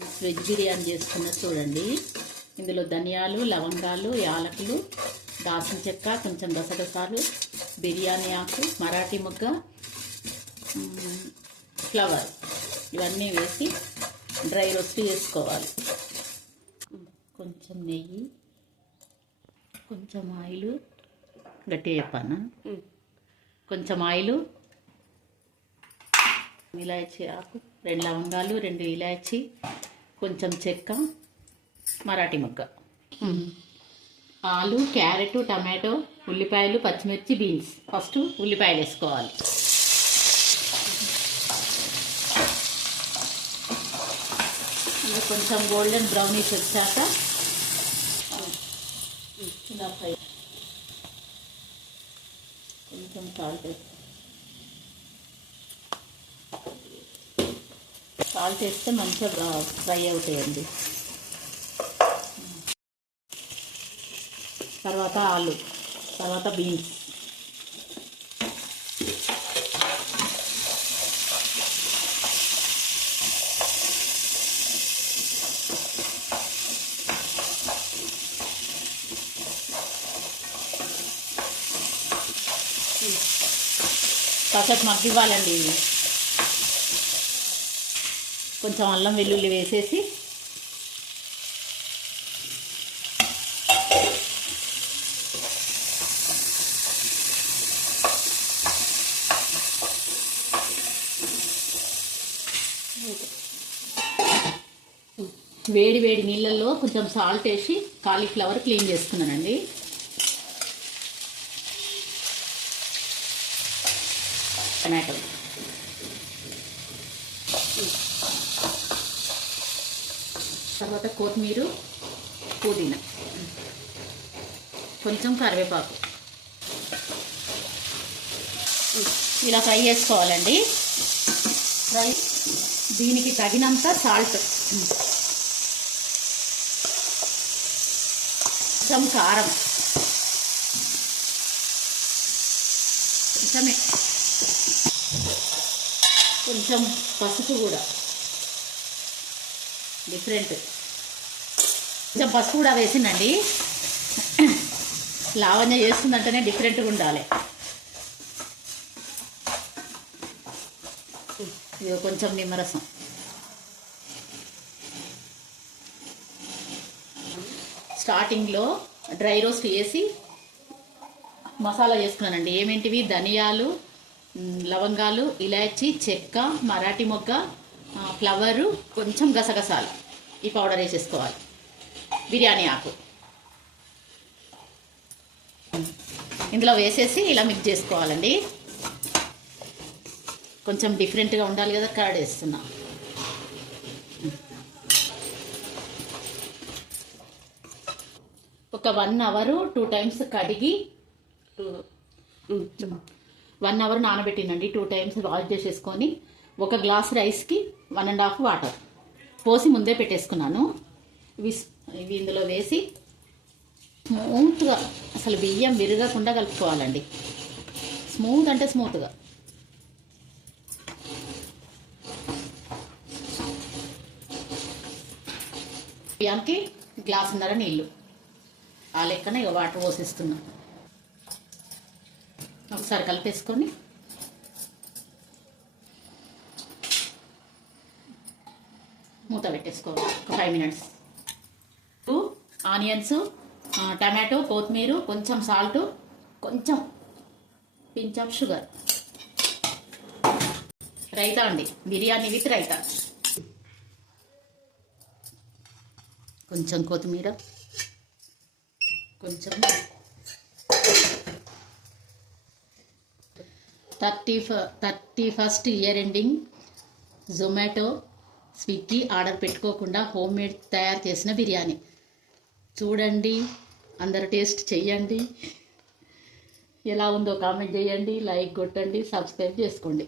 Veg biryani చేసుకున్న చూడండి. ఇందులో ధనియాలు, లవంగాలు, యాలకులు, దాల్చిన చెక్క, కొంచెం గసగసాలు, బిర్యానీ ఆకు, మరాఠీ మొగ్గ, ఫ్లవర్ ఇవన్నీ వేసి డ్రై రోస్ట్ చేసుకోవాలి. కొంచెం నెయ్యి, కొంచెం ఆయిల్, గట్టిగా చెప్పాను, కొంచెం ఆయిల్, ఇలాచీ ఆకు, 2 లవంగాలు, 2 ఇలాచీ, కొంచెం చెక్క, మరాఠీ మొగ్గ, ఆలు, క్యారెట్, టమాటో, ఉల్లిపాయలు, పచ్చిమిర్చి, బీన్స్. ఫస్ట్ ఉల్లిపాయలు వేసుకోవాలి. ఇది కొంచెం గోల్డెన్ బ్రౌనిష్ వచ్చాక ఇలా ఫ్రై, కొంచెం సాల్ట్ వేస్తే మంచిగా ఫ్రై అవుతాయండి. తర్వాత ఆలు, తర్వాత బీన్స్, కాసేపు మగ్గివ్వాలండి. ఇవి కొంచెం అల్లం వెల్లుల్లి వేసేసి వేడి వేడి నీళ్ళల్లో కొంచెం సాల్ట్ వేసి కాలీఫ్లవర్ క్లీన్ చేసుకున్నానండి. టమాటో, తర్వాత కొత్తిమీర, పుదీనా, కొంచెం కరివేపాకు ఇలా ఫ్రై చేసుకోవాలండి. ఫ్రై, దీనికి తగినంత సాల్ట్, కొంచెం కారం, కొంచెం పసుపు కూడా డిఫరెంట్, కొంచెం పసుపు కూడా వేసిందండి. లావణ్య చేస్తుందంటేనే డిఫరెంట్గా ఉండాలి. ఇది కొంచెం నిమ్మరసం, స్టార్టింగ్లో డ్రై రోస్ట్ చేసి మసాలా చేసుకున్నానండి. ఏమేంటివి? ధనియాలు, లవంగాలు, ఇలాచీ, చెక్క, మరాఠీ మొగ్గ, ఫ్లవరు, కొంచెం గసగసాలు, ఈ పౌడర్ వేసేసుకోవాలి. బిర్యానీ ఆకు ఇందులో వేసేసి ఇలా మిక్స్ చేసుకోవాలండి. కొంచెం డిఫరెంట్గా ఉండాలి కదా, కర్డ్ వేస్తున్నా. ఒక 1 అవర్ 2 టైమ్స్ కడిగి 1 అవర్ నానబెట్టినండి. 2 టైమ్స్ వాష్ చేసేసుకొని 1 గ్లాస్ రైస్కి 1.5 వాటర్ పోసి ముందే పెట్టేసుకున్నాను. ఇవి ఇందులో వేసి స్మూత్గా, అసలు బియ్యం విరగకుండా కలుపుకోవాలండి. స్మూత్ అంటే స్మూత్గా. బియ్యానికి గ్లాసున్నర నీళ్ళు, ఆ లెక్కన ఇక వాటర్ పోసేస్తున్నాం. ఒకసారి కలిపేసుకొని మూత పెట్టేసుకోవాలి ఒక 5 మినిట్స్. ఆనియన్స్, టమాటో, కొత్తిమీర, కొంచెం సాల్ట్, కొంచెం పించ్ ఆఫ్ షుగర్. రైతా అండి, బిర్యానీ విత్ రైతా. కొంచెం కొత్తిమీర, కొంచెం 31st year ending Zomato, Swiggy order పెట్టుకోకుండా హోమ్ మేడ్ తయారు చేసిన బిర్యానీ. చూడండి, అందరు టేస్ట్ చెయ్యండి. ఎలా ఉందో కామెంట్ చేయండి, లైక్ కొట్టండి, సబ్స్క్రైబ్ చేసుకోండి.